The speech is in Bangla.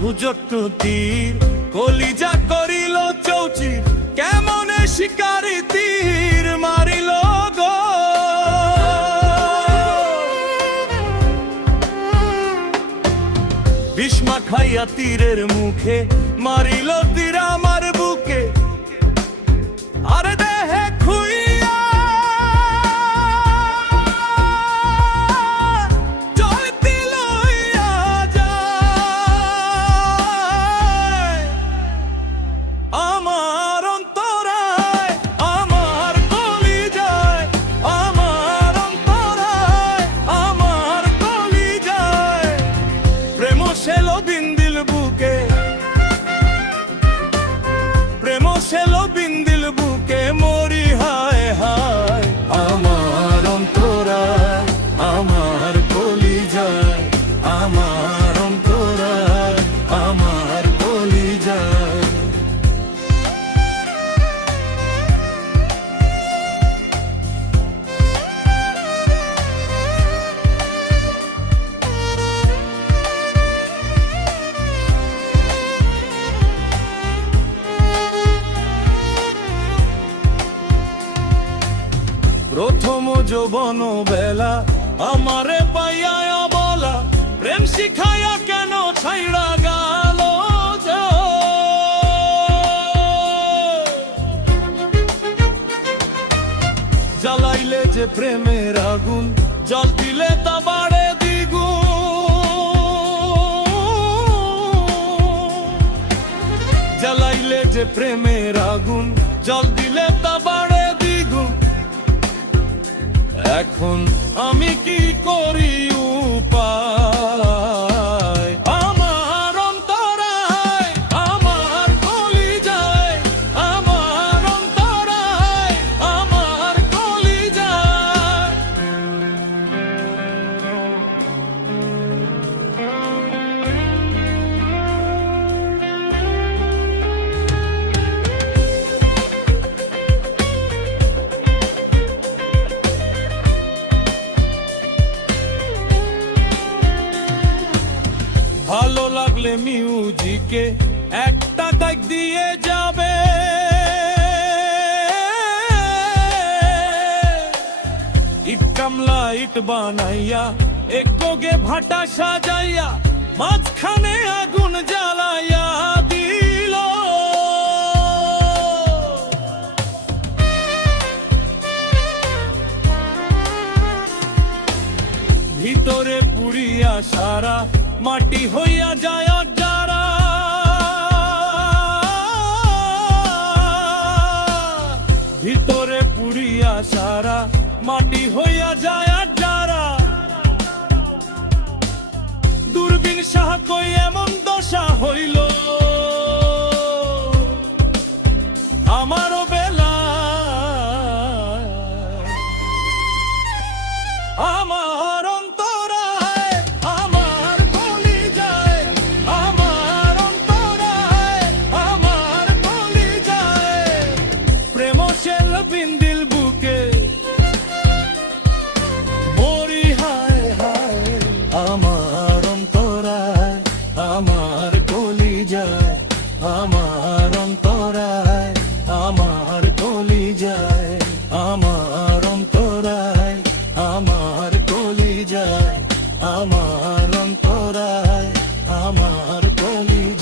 ভুজট্ট তীর কলিজা করিল চৌচির কেমনে শিকারি তীর মারিল গো। ভীষ্মা খাইয়া তীরের মুখে মারিল তীর আমার বুকে আরে দেহে খুইয়া জয়তি লইয়া যায় আমার অন্তরায় আমার কলিজায় আমার অন্তরায় আমার কলিজায় প্রেম শেলো বিন্দিল বুকে প্রেম শেলো বিন্দিল বুকে মরি হায় হায় আমার অন্তরায় আমার কলিজায় আমার অন্তরায় আমার কলিজায়। প্রথম যৌবন বেলা আমারে পাইয়া বলা প্রেম শিখাইয়া কেন ছাইড়া গেল জ্বালাইলে যে প্রেমের আগুন জল দিলে তা বাড়ে দ্বিগুণ জ্বালাইলে যে প্রেমের আগুন জল দিলে তা বাড়ে দ্বিগুণ। এখন আমি কি করি উপায় আমার অন্তরায় আমার কলিজায় আমার অন্তরায় আমার কলিজায়। ভালো লাগলে মিউজিকে একটা দাগ দিয়ে যাবে ইট কামলা ইট বানাইয়া একগে ভাটা সাজাইয়া মাঝখানে আগুন জ্বালাইয়া দিল ভিতরে পুড়িয়া সারা মাটি হইয়া যায় যারা ভিতরে পুড়িয়া সারা মাটি হইয়া যায় যারা দূরবীন সাহা কই এমন দশা হইল আমারও বেলা আমার অন্তরায় আমার কলিজায় আমার অন্তরায় আমার কলিজায় প্রেম শেল বিন্দিল বুকে মরি হায় হায় আমার অন্তরায় আমার কলিজায় আমার অন্তরায় আমার কলিজায় আমার অন্তরায় আমার কলিজায় আমার অন্তরায় আমার কলিজায়।